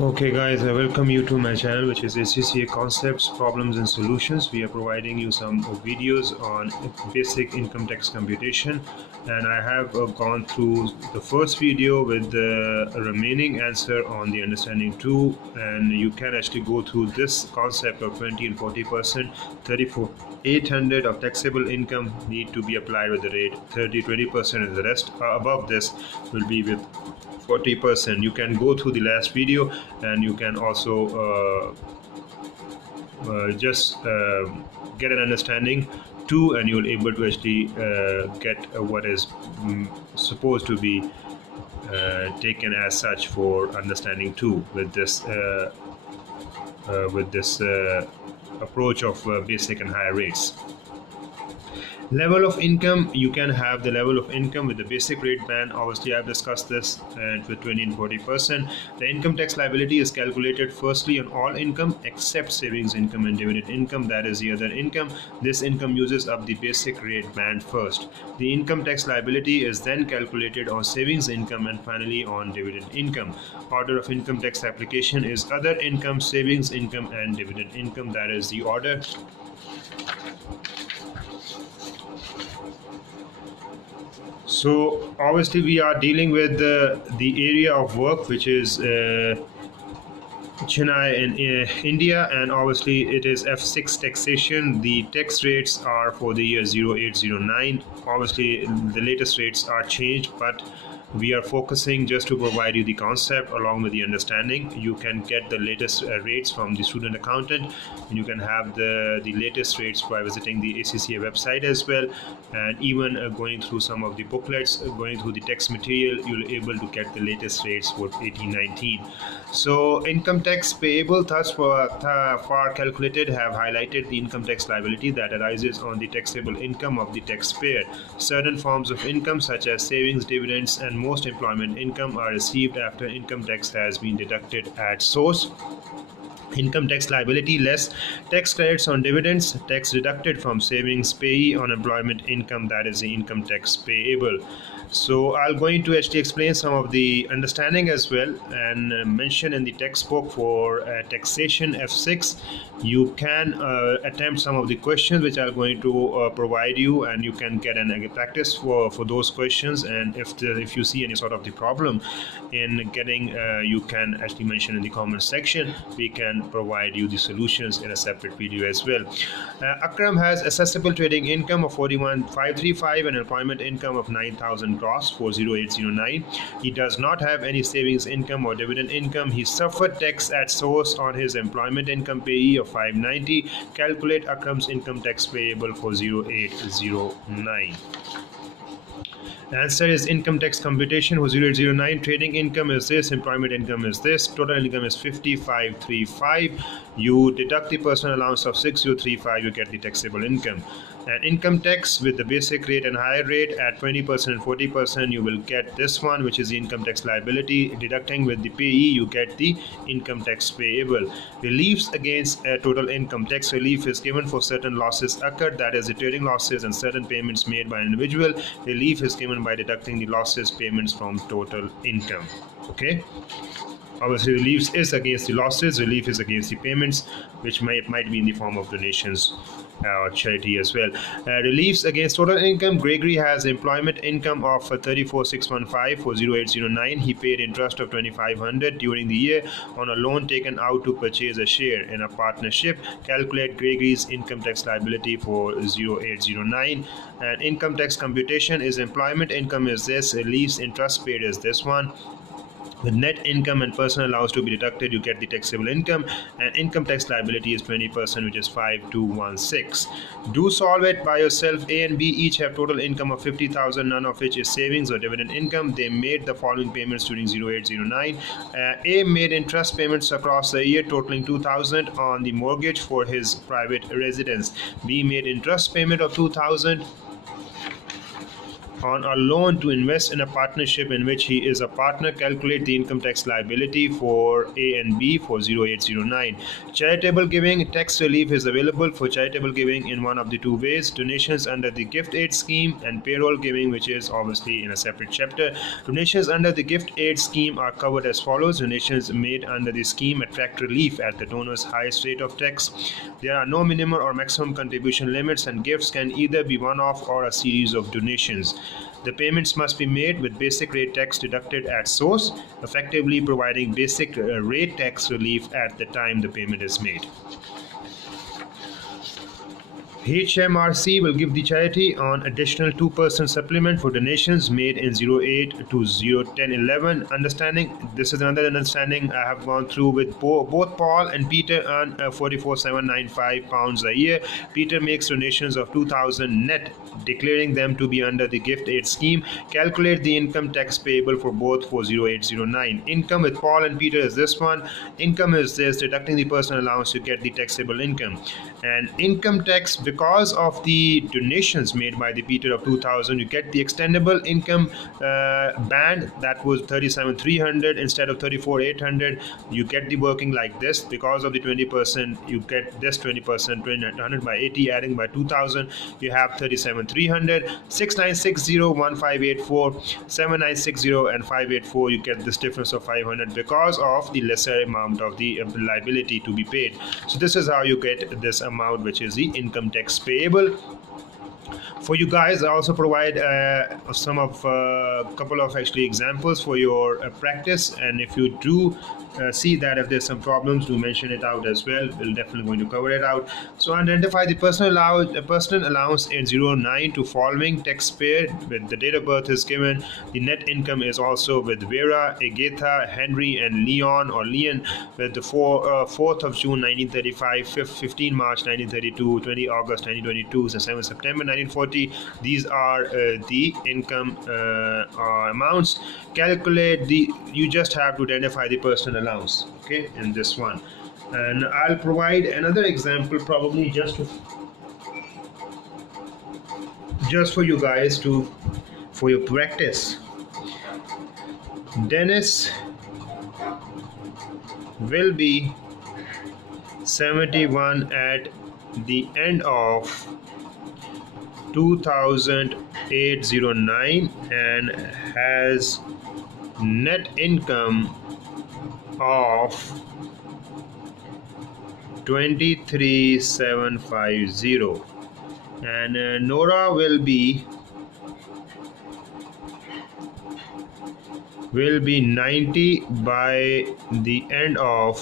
Okay guys, I welcome you to my channel, which is ACCA Concepts, Problems and Solutions. We are providing you some videos on basic income tax computation, and I have gone through the first video with the remaining answer on the understanding 2, and you can actually go through this concept of 20 and 40%, 34,800 of taxable income need to be applied with the rate 30-20%, and the rest above this will be with 40%. You can go through the last video, and you can also just get an understanding too, and you'll able to actually get what is supposed to be taken as such for understanding 2 with this approach of basic and higher rates. Level of income, you can have the level of income with the basic rate band. Obviously I've discussed this, and with 20 and 40%. The income tax liability is calculated firstly on all income except savings income and dividend income, that is the other income. This income uses up the basic rate band first. The income tax liability is then calculated on savings income and finally on dividend income. Order of income tax application is other income, savings income and dividend income, that is the order. So obviously we are dealing with the area of work, which is Chennai in India, and obviously it is F6 taxation. The tax rates are for the year 0809. Obviously the latest rates are changed, but we are focusing just to provide you the concept along with the understanding. You can get the latest rates from the student accountant, and you can have the latest rates by visiting the ACCA website as well, and even going through some of the booklets, going through the text material, you'll able to get the latest rates for 1819. So income tax payable thus far calculated have highlighted the income tax liability that arises on the taxable income of the taxpayer. Certain forms of income such as savings, dividends and most employment income are received after income tax has been deducted at source. Income tax liability less tax credits on dividends, tax deducted from savings payee on employment income, that is the income tax payable. So I'll going to actually explain some of the understanding as well, and mention in the textbook for taxation F6. You can attempt some of the questions which I'm going to provide you, and you can get an practice for those questions. And if you see any sort of the problem in getting, you can actually mention in the comment section. We can provide you the solutions in a separate video as well. Akram has assessable trading income of 41,535 and employment income of 9,000 gross for 0809. He does not have any savings income or dividend income. He suffered tax at source on his employment income payee of 590. Calculate Akram's income tax payable for 0809. Answer is income tax computation for 0809. Trading income is this, employment income is this, total income is 5535. You deduct the personal allowance of 6035, you get the taxable income. And income tax with the basic rate and higher rate at 20% and 40%, you will get this one, which is the income tax liability. Deducting with the payee, you get the income tax payable. Reliefs against total income tax relief is given for certain losses occurred, that is the trading losses and certain payments made by an individual. Relief is given by deducting the losses payments from total income. Okay, obviously relief is against the losses, relief is against the payments, which might be in the form of donations or charity as well. Reliefs against total income. Gregory has employment income of 34,615 for 0809. He paid interest of 2,500 during the year on a loan taken out to purchase a share in a partnership. Calculate Gregory's income tax liability for 0809. And income tax computation is employment income is this, reliefs interest paid is this one. With net income and personal allowance to be deducted, you get the taxable income, and income tax liability is 20%, which is 5216. Do solve it by yourself. A and B each have total income of 50,000, none of which is savings or dividend income. They made the following payments during 0809. A made interest payments across the year totaling 2,000 on the mortgage for his private residence. B made interest payment of 2,000 on a loan to invest in a partnership in which he is a partner, calculate the income tax liability for A and B for 0809. Charitable giving, tax relief is available for charitable giving in one of the two ways: donations under the gift aid scheme and payroll giving, which is obviously in a separate chapter. Donations under the gift aid scheme are covered as follows: donations made under the scheme attract relief at the donor's highest rate of tax. There are no minimum or maximum contribution limits, and gifts can either be one-off or a series of donations. The payments must be made with basic rate tax deducted at source, effectively providing basic rate tax relief at the time the payment is made. HMRC will give the charity an additional 2% supplement for donations made in 08 to 01011. Understanding, this is another understanding I have gone through with both Paul and Peter earn 44,795 pounds a year. Peter makes donations of 2,000 net, declaring them to be under the gift aid scheme. Calculate the income tax payable for both for 0809. Income with Paul and Peter is this one. Income is this, deducting the personal allowance, you get the taxable income. And income tax, because of the donations made by the Peter of 2000, you get the extendable income band that was 37,300 instead of 34,800. You get the working like this. Because of the 20%, you get this 20%, 100 by 80, adding by 2000, you have 37,300. 6960, 1584, 7960 and 584, you get this difference of 500 because of the lesser amount of the liability to be paid. So this is how you get this amount, which is the income tax payable. For you guys, I also provide some of couple of actually examples for your practice, and if you do see that if there's some problems, do mention it out as well. We're definitely going to cover it out. So identify the personal allowance in 09 to following taxpayer with the date of birth is given. The net income is also with Vera, Agatha, Henry and Leon or Leon with the 4th of June 1935, 15 March 1932, 20 August 1922, and 7 September 1940. These are the income amounts. Calculate the, you just have to identify the personal allowance, okay, in this one. And I'll provide another example probably just for you guys to, for your practice. Dennis will be 71 at the end of 2008-09 and has net income of 23,750, and Nora will be 90 by the end of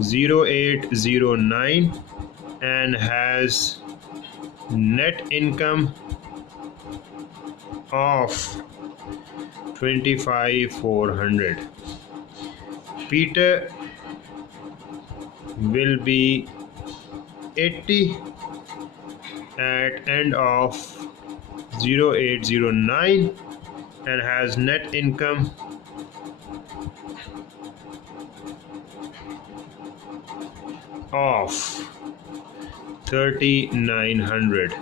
0809 and has net income of 25,400. Peter will be 80 at end of 0809 and has net income of 3,900.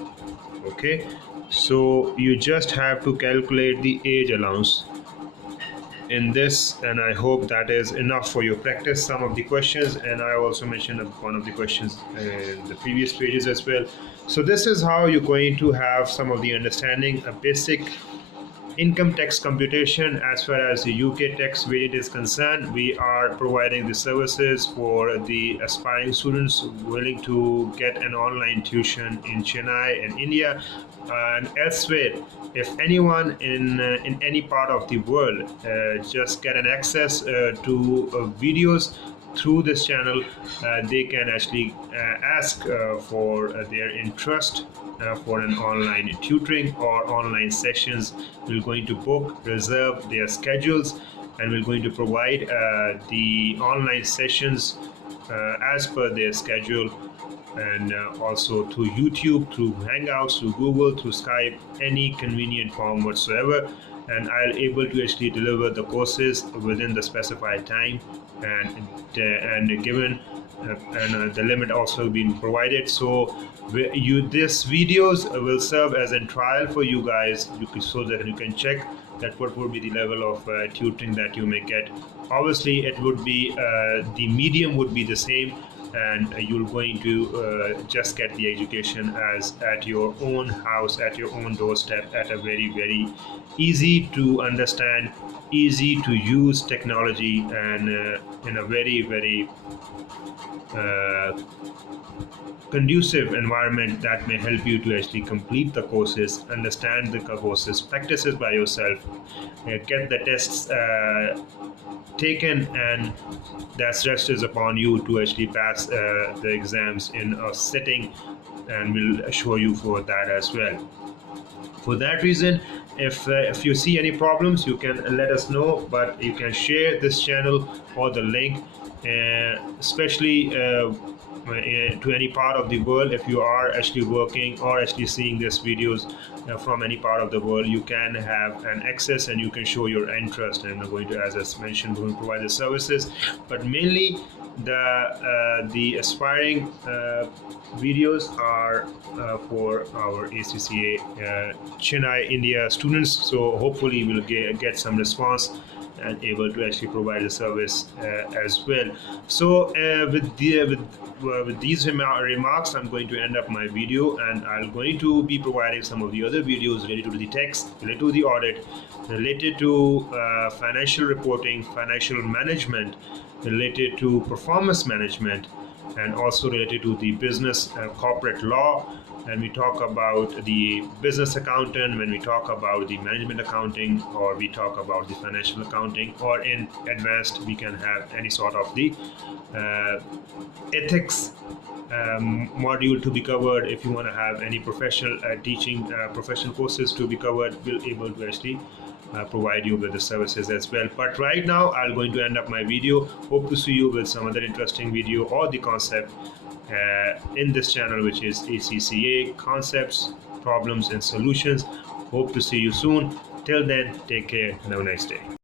Okay, so you just have to calculate the age allowance in this, and I hope that is enough for your practice. Some of the questions, and I also mentioned one of the questions in the previous pages as well. So this is how you're going to have some of the understanding, a basic income tax computation. As far as the UK tax variant is concerned, we are providing the services for the aspiring students willing to get an online tuition in Chennai and India and elsewhere. If anyone in any part of the world just get an access to videos through this channel, they can actually ask for their interest for an online tutoring or online sessions. We're going to book, reserve their schedules, and we're going to provide the online sessions as per their schedule, and also through YouTube, through Hangouts, through Google, through Skype, any convenient form whatsoever. and I'll able to actually deliver the courses within the specified time, and given and the limit also been provided. So this videos will serve as a trial for you guys, so that you can check that what would be the level of tutoring that you may get. Obviously it would be the medium would be the same, and you're going to just get the education as at your own house, at your own doorstep, at a very easy to understand, easy to use technology, and in a very uh, conducive environment that may help you to actually complete the courses, understand the courses, practice it by yourself, get the tests taken, and that's rest is upon you to actually pass the exams in a setting, and we'll assure you for that as well. For that reason, if you see any problems, you can let us know, but you can share this channel or the link, especially to any part of the world. If you are actually working or actually seeing these videos from any part of the world, you can have an access and you can show your interest, and we're going to, as I mentioned, we're going to provide the services, but mainly the aspiring videos are for our ACCA Chennai, India students. So hopefully we'll get some response and able to actually provide the service as well. So with these remarks, I'm going to end up my video, and I'm going to be providing some of the other videos related to the text, related to the audit, related to financial reporting, financial management, related to performance management, and also related to the business corporate law. And we talk about the business accountant, when we talk about the management accounting, or we talk about the financial accounting, or in advanced we can have any sort of the ethics module to be covered. If you want to have any professional teaching professional courses to be covered, we'll able to actually provide you with the services as well. But right now I'm going to end up my video. Hope to see you with some other interesting video or the concept in this channel, which is ACCA Concepts, Problems and Solutions. Hope to see you soon. Till then, take care and have a nice day.